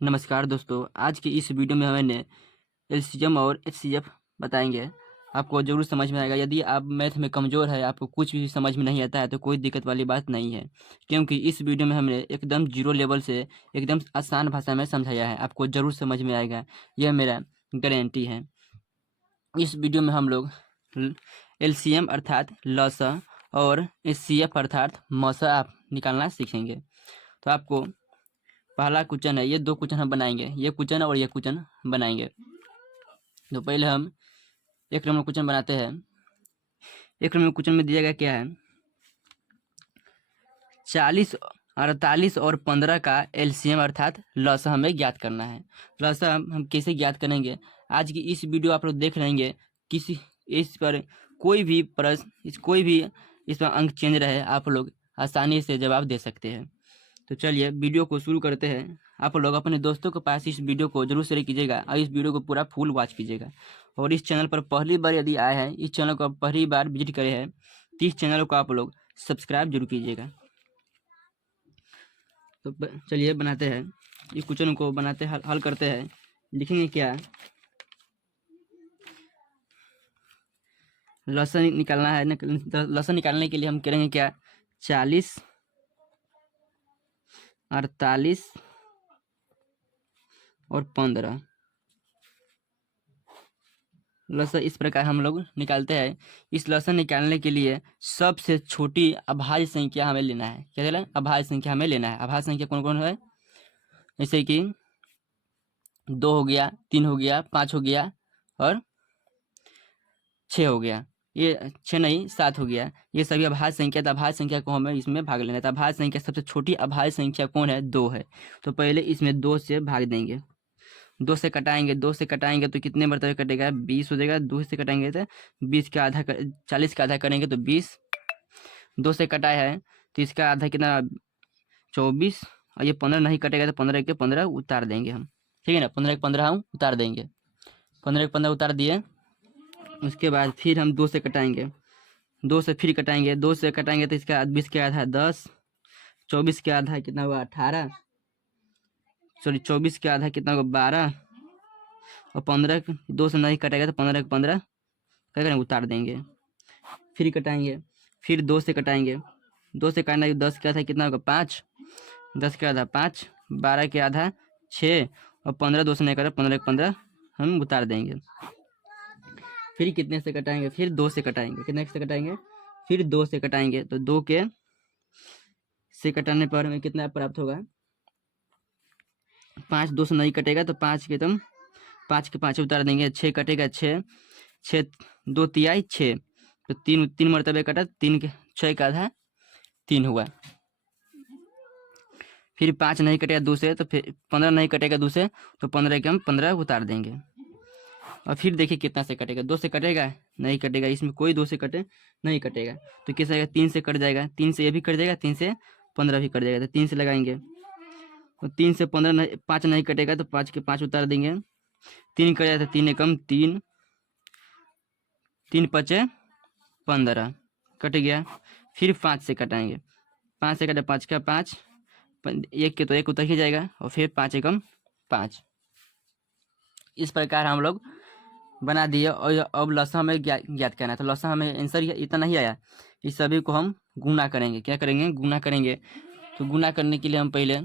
नमस्कार दोस्तों, आज की इस वीडियो में हमने एलसीएम और एचसीएफ बताएंगे। आपको ज़रूर समझ में आएगा। यदि आप मैथ में कमज़ोर है, आपको कुछ भी समझ में नहीं आता है तो कोई दिक्कत वाली बात नहीं है, क्योंकि इस वीडियो में हमने एकदम जीरो लेवल से एकदम आसान भाषा में समझाया है। आपको ज़रूर समझ में आएगा, यह मेरा गारंटी है। इस वीडियो में हम लोग एलसीएम अर्थात लसा और एचसीएफ अर्थात मसा आप निकालना सीखेंगे। तो आपको पहला क्वेश्चन है, ये दो क्वेश्चन हम बनाएंगे, ये क्वेश्चन और ये क्वेश्चन बनाएंगे। तो पहले हम एक नंबर क्वेश्चन बनाते हैं। एक नंबर क्वेश्चन में दिया गया क्या है, 40, 48 और 15 का एलसीएम अर्थात लसा हमें ज्ञात करना है। लसा हम कैसे ज्ञात करेंगे, आज की इस वीडियो आप लोग देख लेंगे। किसी इस पर कोई भी प्रश्न, कोई भी इस पर अंक चेंज रहे, आप लोग आसानी से जवाब दे सकते हैं। तो चलिए वीडियो को शुरू करते हैं। आप लोग अपने दोस्तों के पास इस वीडियो को जरूर शेयर कीजिएगा और इस वीडियो को पूरा फुल वॉच कीजिएगा। और इस चैनल पर पहली बार यदि आए हैं, इस चैनल को आप पहली बार विजिट करे हैं, तो इस चैनल को आप लोग सब्सक्राइब जरूर कीजिएगा। तो चलिए बनाते हैं, इस क्वेश्चन को बनाते हल करते हैं। लिखेंगे क्या, लसन निकालना है। लसन निकालने के लिए हम करेंगे क्या, 40, 48 और 15 लसन इस प्रकार हम लोग निकालते हैं। इस लसन निकालने के लिए सबसे छोटी अभाज्य संख्या हमें लेना है। क्या लेना है, अभाज्य संख्या हमें लेना है। अभाज्य संख्या कौन कौन है, जैसे कि 2 हो गया, 3 हो गया, 5 हो गया और 6 हो गया। ये 6 नहीं 7 हो गया। ये सभी अभाज्य संख्या। तो अभाज्य संख्या को हमें इसमें भाग लेना है। तो अभाज्य संख्या सबसे छोटी अभाज्य संख्या कौन है, 2 है। तो पहले इसमें 2 से भाग देंगे, 2 से कटाएंगे। 2 से कटाएंगे तो कितने मरतबे कटेगा, 20 हो जाएगा। 2 से कटाएंगे तो 20 का आधा 40 का आधा करेंगे तो 20। 2 से कटाया है तो इसका आधा कितना, 24। और ये 15 नहीं कटेगा तो 15 के 15 उतार देंगे हम, ठीक है ना। 15 के 15 हम उतार देंगे। 15 के 15 उतार दिए। उसके बाद फिर हम 2 से कटाएंगे। 2 से फिर कटाएंगे। 2 से कटाएंगे तो इसका 20 के आधा 10, 24 के आधा कितना हुआ 18, सॉरी 24 के आधा कितना होगा 12, और 15 2 से नहीं कटेगा तो 15 के 15 क्या करेंगे, उतार देंगे। फिर कटाएंगे, फिर 2 से कटाएंगे। 2 से काटना 10 का आधा कितना होगा 5, 10 का आधा 5, 12 के आधा 6 और 15 2 से नहीं कटा, 15 के 15 हम उतार देंगे। फिर कितने से कटाएंगे, फिर 2 से कटाएंगे। कितने से कटाएंगे, फिर 2 से कटाएंगे। तो 2 के से कटाने पर हमें कितना प्राप्त होगा, 5 2 से नहीं कटेगा तो 5 के तुम 5 के 5 उतार देंगे। 6 कटेगा 6, 6 2 तिहाई 6, तो 3 मरतबे कटा, 3 के 6 का आधा 3 हुआ। फिर 5 नहीं कटेगा 2 से तो फिर 15 नहीं कटेगा 2 से तो 15 के हम 15 उतार देंगे। और फिर देखिए कितना से कटेगा, 2 से कटेगा नहीं कटेगा, इसमें कोई 2 से कटे नहीं कटेगा तो किस आएगा, 3 से कट जाएगा। 3 से ये भी कट जाएगा, 3 से 15 भी कट जाएगा। तो 3 से लगाएंगे और 3 से 15 नहीं, 5 नहीं कटेगा तो 5 के 5 उतार देंगे। 3 कट जाएगा तो 3 एकम 3, 3 पचे 15 कट गया। फिर 5 से कटाएंगे। 5 से कटे 5 का 5, 1 के तो 1 उतर ही जाएगा और फिर 5 एकम 5। इस प्रकार हम लोग बना दिए। और अब लसा हमें ज्ञात करना है। तो लसा हमें आंसर इतना नहीं आया, इस सभी को हम गुना करेंगे। क्या करेंगे, गुना करेंगे। तो गुना करने के लिए हम पहले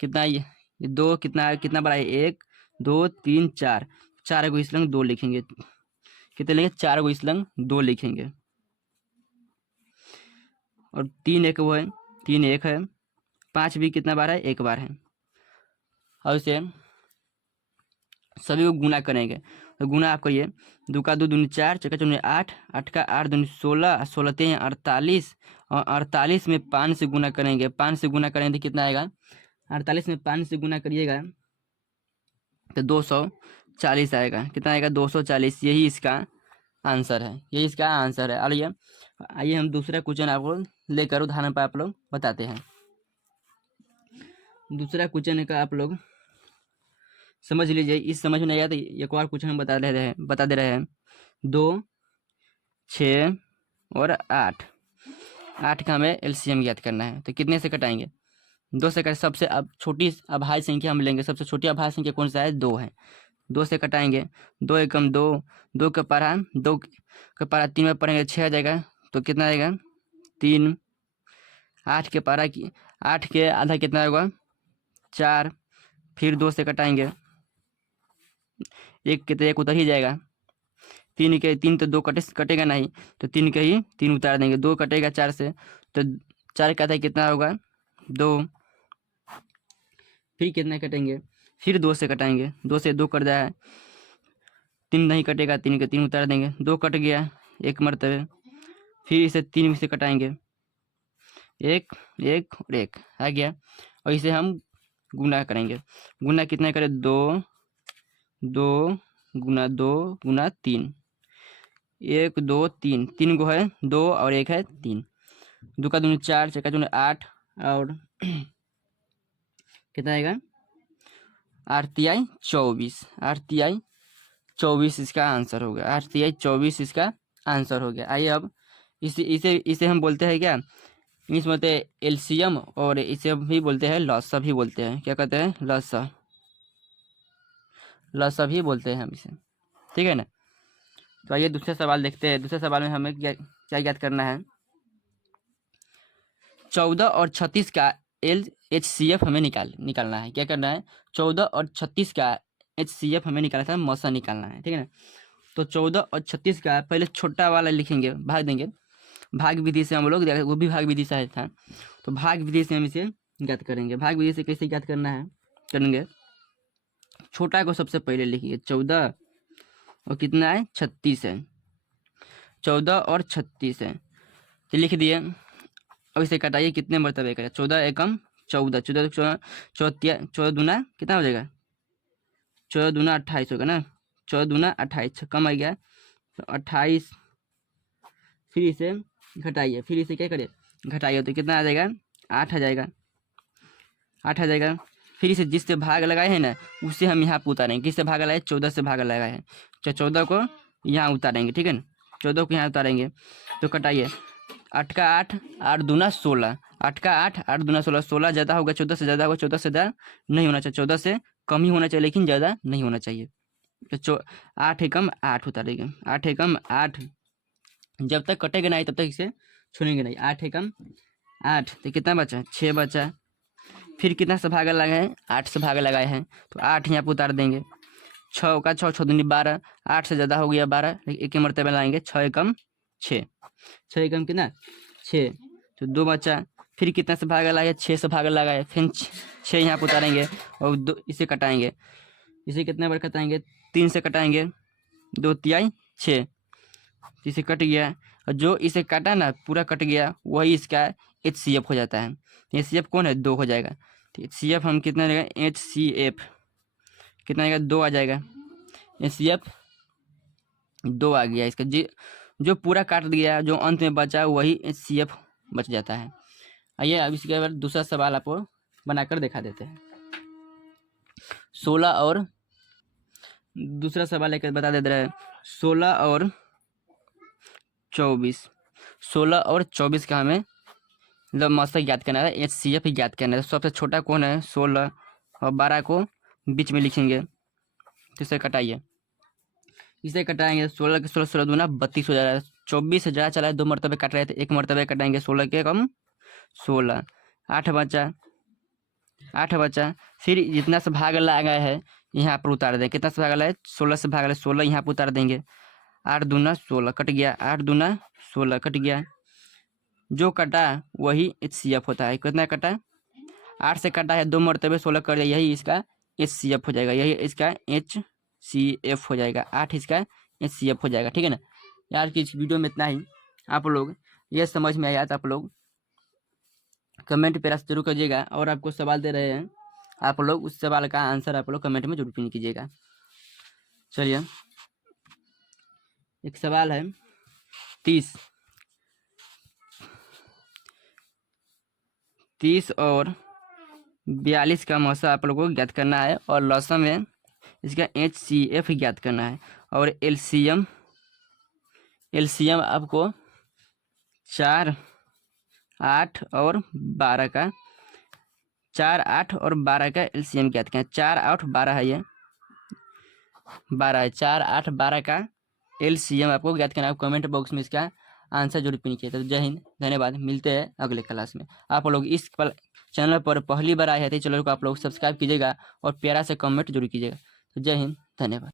कितना, ये 2 कितना कितना बड़ा है, 1 2 3 4, 4 को इसलंग 2 लिखेंगे। कितने लेंगे, 4 को इसलंग 2 लिखेंगे। और 3 एक वो है, 3 1 है। 5 भी कितना बार है, 1 बार है। और इसे सभी को गुना करेंगे। तो गुना आप करिए, 2 का 2 दूनी 4, 4 का 4 8, 8 का 8 दूनी 16, 16 तें 48, और 48 में 5 से गुना करेंगे। 5 से गुना करेंगे तो कितना आएगा, 48 में 5 से गुना करिएगा तो 240 आएगा। कितना आएगा, 240। यही इसका आंसर है, यही इसका आंसर है। आइए आइए हम दूसरा क्वेश्चन आपको लेकर उदाहरण पर आप लोग बताते हैं। दूसरा क्वेश्चन का आप लोग समझ लीजिए। इस समझ में नहीं आया तो एक और क्वेश्चन हम बता दे रहे हैं। 2 6 और 8, 8 का हमें एलसीएम ज्ञात करना है। तो कितने से कटाएंगे, 2 से कटे, सबसे अब छोटी अभाज्य संख्या हम लेंगे, सबसे छोटी अभाज्य संख्या कौन सा है, 2 है। 2 से कटाएंगे, 2 एकम 2, 2 का पारा 2 का पारा 3 में पढ़ेंगे 6 आ जाएगा, तो कितना आएगा 3। 8 के पारा की 8 के आधा कितना होगा 4, फिर 2 से कटाएंगे, 1 के तो 1 उतर ही जाएगा, 3 के 3 तो 2 कटेगा नहीं, तो 3 के ही 3 उतार देंगे, 2 कटेगा 4 से, तो 4 का आधा कितना होगा 2, फिर कितना कटेंगे, फिर 2 से कटाएंगे, 2 से 2 कट जाए, 3 नहीं कटेगा, 3 के 3 उतार देंगे, 2 कट गया 1 मरतबे, फिर इसे 3 में से कटाएंगे, 1 1 और 1 आ गया, और इसे हम गुना करेंगे, गुना कितना करें 2 2 गुना 2 गुना 3, 1 2 3, 3 गो है 2 और 1 है 3, 2 का दूनी 4, 4 का दूनी 8, और कितना आएगा 8 तिहाई 24, 8 तिहाई 24 इसका आंसर हो गया, 8 तिहाई 24 इसका आंसर हो गया। आइए अब इसे इसे इसे हम बोलते हैं क्या, इंग्लिश में बोलते हैं एलसीएम, और इसे भी बोलते हैं लॉसा भी बोलते हैं, क्या कहते हैं लॉसा, लॉसा भी बोलते हैं हम इसे, ठीक है ना। तो आइए दूसरा सवाल देखते हैं, दूसरे सवाल में हमें क्या क्या याद करना है, 14 और 36 का LHCF हमें निकालना है, क्या करना है 14 और 36 का HCF हमें निकालना था, मौसा निकालना है, ठीक है ना। तो 14 और 36 का पहले छोटा वाला लिखेंगे, भाग देंगे, भाग विधि से हम लोग वो भी भाग विधि से था, तो भाग विधि से हम इसे ज्ञात करेंगे। भाग विधि से कैसे ज्ञात करना है करेंगे, छोटा को सबसे पहले लिखिए 14 और कितना है 36 है, 14 और 36 है, तो लिख दिए। अब इसे कटाइए, कितने मरतबे करें, 14 एकम 14, 14 14 14 दूना कितना हो जाएगा 14 दूना 28 होगा ना, 14 दूना 28, कम आ गया तो 28, फिर इसे घटाइए, फिर इसे क्या करें घटाइए, तो कितना आ जाएगा 8 आ जाएगा, 8 आ जाएगा। फिर इसे जिससे भाग लगाए हैं ना उसे हम यहाँ पर उतारेंगे, किससे भाग लगाए 14 से भाग लगाए हैं, 14 को यहाँ उतारेंगे, ठीक है ना, 14 को यहाँ उतारेंगे, तो कटाइए 8 का 8, 8 दूना 16, 8 का 8, 8 दूना 16, 16 ज़्यादा होगा 14 से, ज़्यादा होगा 14 से, ज़्यादा नहीं होना चाहिए, 14 से कम ही होना चाहिए लेकिन ज़्यादा नहीं होना चाहिए, तो 8 एकम 8 उतारेंगे, 8 एकम 8, जब तक कटेगा नहीं तब तक इसे छूनेंगे नहीं, 8 एकम 8, तो कितना बचा 6 बचा, फिर कितना से भागा लगाए हैं 8 से भागा लगाए हैं, तो 8 यहाँ पर उतार देंगे, 6 का 6, 6 दूनी 12, 8 से ज़्यादा हो गया 12, एक ही मरतबे लाएंगे, 6 एकम 6, 6 एकम कितना 6, तो 2 बचा, फिर कितना से भागा लगाए 6 से भागा लगाए, फिर 6 यहाँ पर उतारेंगे और 2 इसे कटाएंगे, इसे कितने बार कटाएंगे 3 से कटाएंगे, 2 तिहाई 6, इसे कट गया, और जो इसे काटा ना पूरा कट गया वही इसका HCF हो जाता है, HCF कौन है 2 हो जाएगा, तो HCF हम कितना रहेगा HCF कितना आएगा 2 आ जाएगा, HCF 2 आ गया इसका, जो पूरा काट दिया जो अंत में बचा वही HCF बच जाता है। आइए अब इसके बाद दूसरा सवाल आपको बनाकर दिखा देते हैं, 16 और दूसरा सवाल लेकर बता देते रहे, 16 और 24, 16 और 24 का हमें मतलब मस्त ज्ञात करना है, HCF ज्ञात करना है, सबसे छोटा कौन है 16, और 12 को बीच में लिखेंगे, तो इसे कटाइए, इसे कटाएंगे 16 के 16, 16 दूना 32 हो जा रहा है, 24 से ज़्यादा चला है, 2 मरतबे कट रहे थे, 1 मरतबे कटाएंगे, 16 के कम 16, 8 बचा, 8 बचा, फिर जितना से भाग लगाया है यहाँ पर उतार दें, कितना से भाग लगाए 16 से भाग लगाए, 16 यहाँ पर उतार देंगे, 8 दूना 16 कट गया, 8 दूना 16 कट गया, जो कटा वही HCF होता है, कितना कटा 8 से कटा है 2 मरतबे 16 कर दिया, यही इसका HCF हो जाएगा, यही इसका HCF हो जाएगा, 8 इसका HCF हो जाएगा, ठीक है ना। यार कि इस वीडियो में इतना ही, आप लोग ये समझ में आया तो आप लोग कमेंट पे जरूर करिएगा, और आपको सवाल दे रहे हैं आप लोग उस सवाल का आंसर आप लोग कमेंट में जरूर पिन कीजिएगा। चलिए एक सवाल है 30 और 42 का मौसा आप लोगों को ज्ञात करना है, और लौसा में इसका HCF ज्ञात करना है, और एलसीएम आपको 4, 8 और 12 का 4, 8 और 12 का एलसीएम ज्ञात करें। 4, 8, 12 है, ये 12 है। 4, 8, 12 का एलसीएम आपको ज्ञात करना है। कमेंट बॉक्स में इसका आंसर जरूर पिन किया। तो जय हिंद, धन्यवाद। मिलते हैं अगले क्लास में। आप लोग इस चैनल पर पहली बार आए हैं तो चैनल को आप लोग सब्सक्राइब कीजिएगा और प्यारा से कमेंट जरूर कीजिएगा। तो जय हिंद, धन्यवाद।